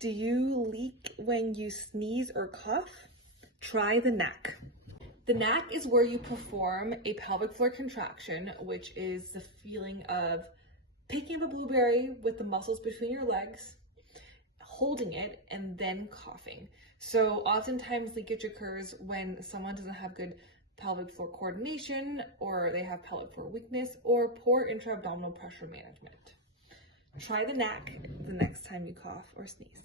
Do you leak when you sneeze or cough? Try the knack. The knack is where you perform a pelvic floor contraction, which is the feeling of picking up a blueberry with the muscles between your legs, holding it, and then coughing. So oftentimes leakage occurs when someone doesn't have good pelvic floor coordination, or they have pelvic floor weakness, or poor intra-abdominal pressure management. Try the knack the next time you cough or sneeze.